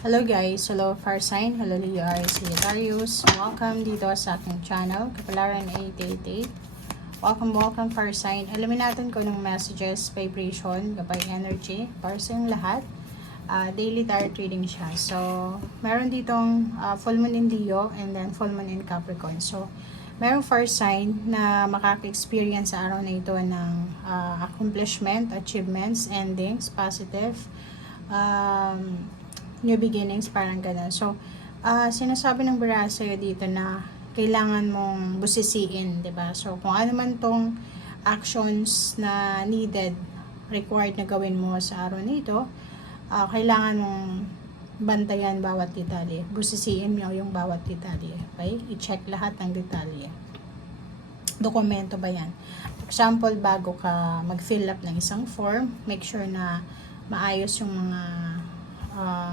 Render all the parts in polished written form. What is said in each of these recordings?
Hello guys, hello fire sign, hello Leo Aries Sagittarius. Welcome dito sa aking channel, Kapalaran 888. Welcome fire sign. Alamin natin kung anong messages, vibration, gabay energy, para sa yung lahat. Daily tarot reading siya. So, meron ditong full moon in Leo and then full moon in Capricorn. So, merong fire sign na makaka-experience sa araw na ito ng accomplishment, achievements, endings, positive, new beginnings, parang gano'n. So, sinasabi ng Baraha sa'yo dito na kailangan mong busisiin, 'di ba? So, kung ano man tong actions na needed, required na gawin mo sa araw na ito, kailangan mong bantayan bawat detalye. Busisiin mo yung bawat detalye. Okay? I-check lahat ng detalye. Dokumento ba yan? Example, bago ka mag-fill up ng isang form, make sure na maayos yung mga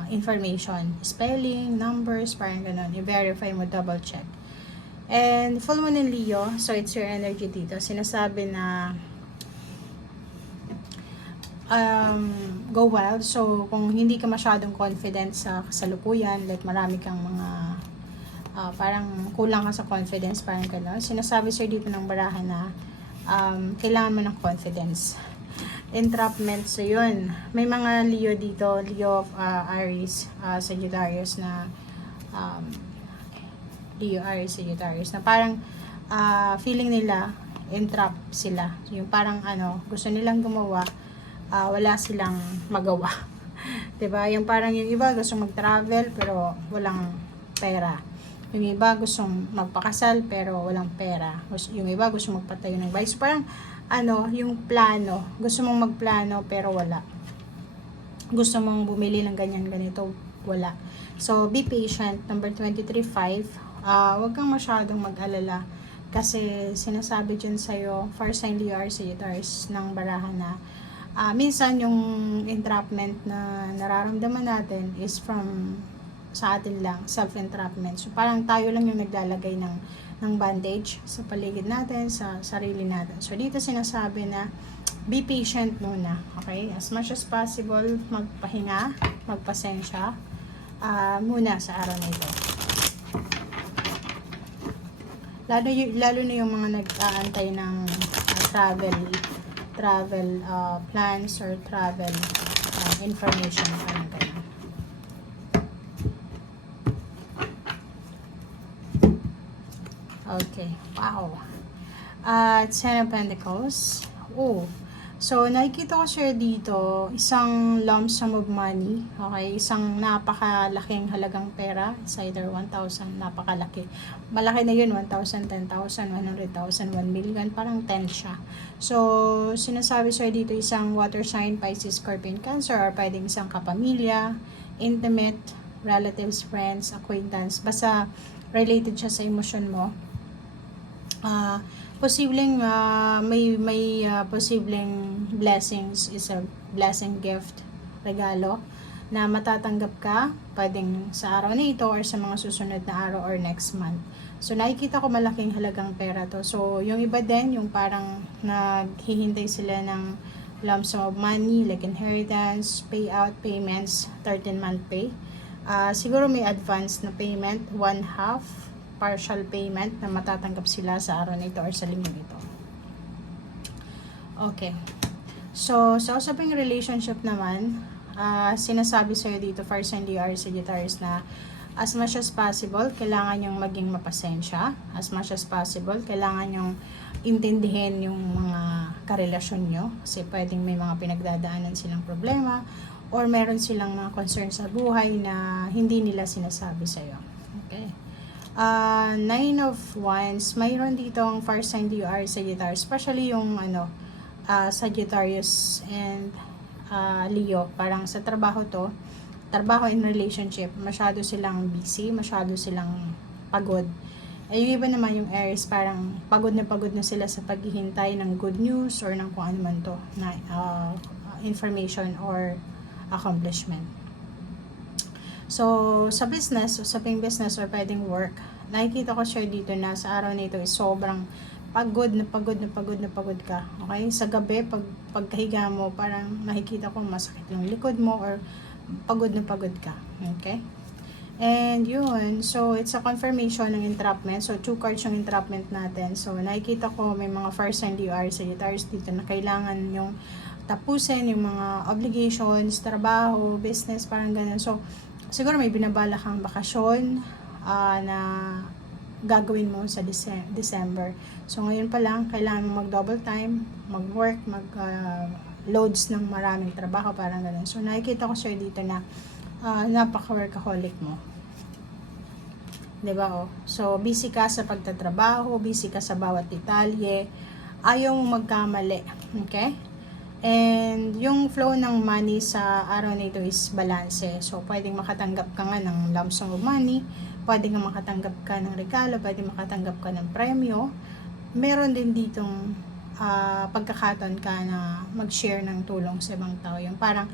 information, spelling, numbers, parang ganun. I-verify mo, double check. And full moon in Leo, so it's your energy dito. Sinasabi na go wild. So kung hindi ka masyadong confident sa kasalukuyan, like marami kang mga parang kulang ka sa confidence, parang gano'n. Sinasabi sir dito ng baraha na kailangan mo ng confidence. Entrapment, so yun, may mga Leo dito, Leo of Aries, Sagittarius na Leo, Aries, Sagittarius na parang feeling nila entrap sila, yung parang gusto nilang gumawa, wala silang magawa. 'Di ba? Yung parang yung iba gusto mag-travel pero walang pera. Yung iba gustong magpakasal pero walang pera. Yung iba gusto magpatayo ng bahay. So parang yung plano, gusto mong magplano pero wala. Gusto mong bumili ng ganito, wala. So be patient. Number 23-5. Huwag kang masyadong mag-alala kasi sinasabi dyan sa'yo, fire sign Leo, Sagittarius ng baraha na minsan yung entrapment na nararamdaman natin is from sa atin lang, self-entrapment. So parang tayo lang yung naglalagay ng bandage sa paligid natin, sa sarili natin. So dito sinasabi na be patient muna, okay? As much as possible, magpahinga, magpasensya muna sa araw na ito. Lalo na yung mga nag-aantay ng travel plans or travel information, parang ganun. Okay, wow. Ten of Pentacles. Oh, so nakikita ko sir dito, isang lump sum of money. Okay, isang napakalaking halagang pera. It's either 1,000, napakalaki. Malaki na yun, 1,000, 10,000, 100,000, 1 million, parang 10 siya. So, sinasabi sir dito, isang water sign, Pisces, Scorpion, Cancer, or pwedeng isang kapamilya, intimate, relatives, friends, acquaintance, basta related siya sa emosyon mo. Posibleng may posibleng blessings, is a blessing, gift, regalo na matatanggap ka pwedeng sa araw na ito or sa mga susunod na araw or next month. So nakikita ko malaking halagang pera to. So yung iba din, yung parang naghihintay sila ng lump sum of money like inheritance, payout, payments, 13-month pay. Siguro may advance na payment, 1/2 partial payment na matatanggap sila sa araw na ito or sa linggo nito. Okay. So, sa usaping relationship naman, sinasabi sa'yo dito, fire sign Leo, Sagittarius, na as much as possible, kailangan yung maging mapasensya. As much as possible, kailangan yung intindihin yung mga karelasyon nyo. Kasi pwedeng may mga pinagdadaanan silang problema or meron silang mga concern sa buhay na hindi nila sinasabi sa'yo. Okay. 9 of Wands, mayroon dito ang fire sign Leo, Sagittarius, especially yung Sagittarius and Leo, parang sa trabaho in relationship, masyado silang busy, masyado silang pagod. Yung iba naman yung Aries, parang pagod na sila sa paghihintay ng good news or ng kung ano man to na information or accomplishment. So, sa business, usaping business or pwedeng work, nakikita ko siya dito na sa araw na ito is sobrang pagod ka. Okay? Sa gabi, pagkahiga mo, parang nakikita ko masakit yung likod mo or pagod na pagod ka. Okay? And yun, so it's a confirmation ng entrapment. So 2 cards yung entrapment natin. So nakikita ko may mga first sign Sagittarius dito na kailangan yung tapusin yung mga obligations, trabaho, business, parang ganun. So siguro may binabala kang bakasyon na gagawin mo sa December. So ngayon pa lang, kailangan mo mag-double time, mag-work, loads ng maraming trabaho, parang ganun. So nakikita ko sir dito na napaka-workaholic mo. 'Di ba oh? So busy ka sa pagtatrabaho, busy ka sa bawat detalye, ayaw mong magkamali. Okay? And yung flow ng money sa araw na ito is balance. So pwedeng makatanggap ka nga ng lump sum of money, pwedeng makatanggap ka ng regalo, pwedeng makatanggap ka ng premyo. Meron din ditong pagkakataon ka na mag-share ng tulong sa ibang tao. Yung parang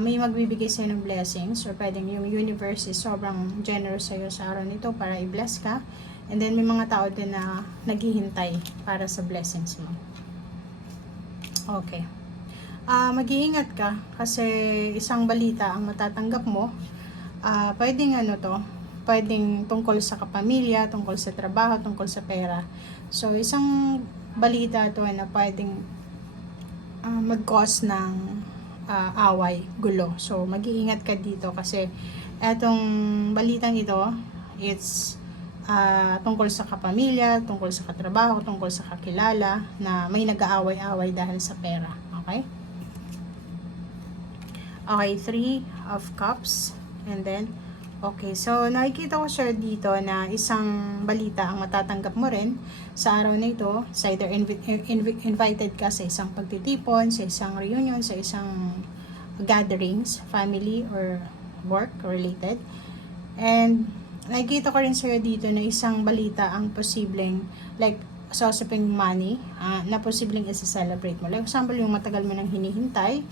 may magbibigay sa'yo ng blessings, or pwedeng yung universe is sobrang generous sa'yo sa araw nito para i-bless ka. And then may mga tao din na naghihintay para sa blessings mo. Okay. Mag-iingat ka kasi isang balita ang matatanggap mo. Pwedeng pwedeng tungkol sa kapamilya, tungkol sa trabaho, tungkol sa pera. So isang balita to na pwedeng mag-cause ng away, gulo. So mag-iingat ka dito kasi etong balitang ito, it's tungkol sa kapamilya, tungkol sa katrabaho, tungkol sa kakilala na may nag-aaway-away dahil sa pera. Okay? Okay, 3 of Cups. And then, okay, so nakikita ko sir dito na isang balita ang matatanggap mo rin sa araw na ito. Sa either invited ka sa isang pagtitipon, sa isang reunion, sa isang gatherings, family or work related. And nakikita ko rin sir dito na isang balita ang posibleng, like, sa usaping money, na posibleng isa-celebrate mo. Like, for example, yung matagal mo nang hinihintay,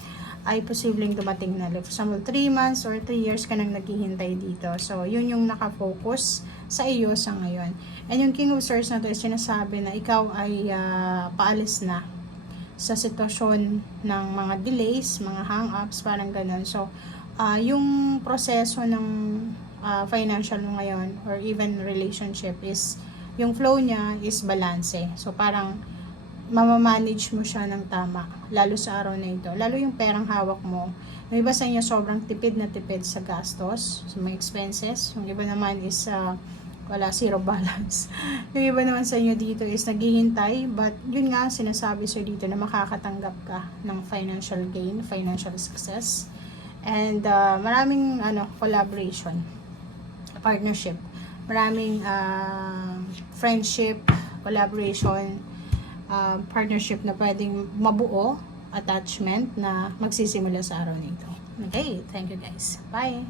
ay posibleng dumating na. Like, for example, 3 months or 3 years ka nang naghihintay dito. So, yun yung nakafocus sa iyo sa ngayon. And yung King of Swords na to, sinasabi na ikaw ay paalis na sa sitwasyon ng mga delays, mga hang-ups, parang ganun. So, yung proseso ng financial mo ngayon or even relationship is, yung flow niya is balance. So, parang mamamanage mo siya ng tama, lalo sa araw na ito. Lalo yung perang hawak mo. Yung iba sa inyo sobrang tipid na tipid sa gastos, sa mga expenses. Yung iba naman is wala, zero balance. Yung iba naman sa inyo dito is naghihintay, but yun nga, sinasabi sir dito na makakatanggap ka ng financial gain, financial success. And maraming collaboration, partnership, maraming friendship, collaboration, partnership na pwedeng mabuo, attachment na magsisimula sa araw nito. Okay, thank you guys. Bye!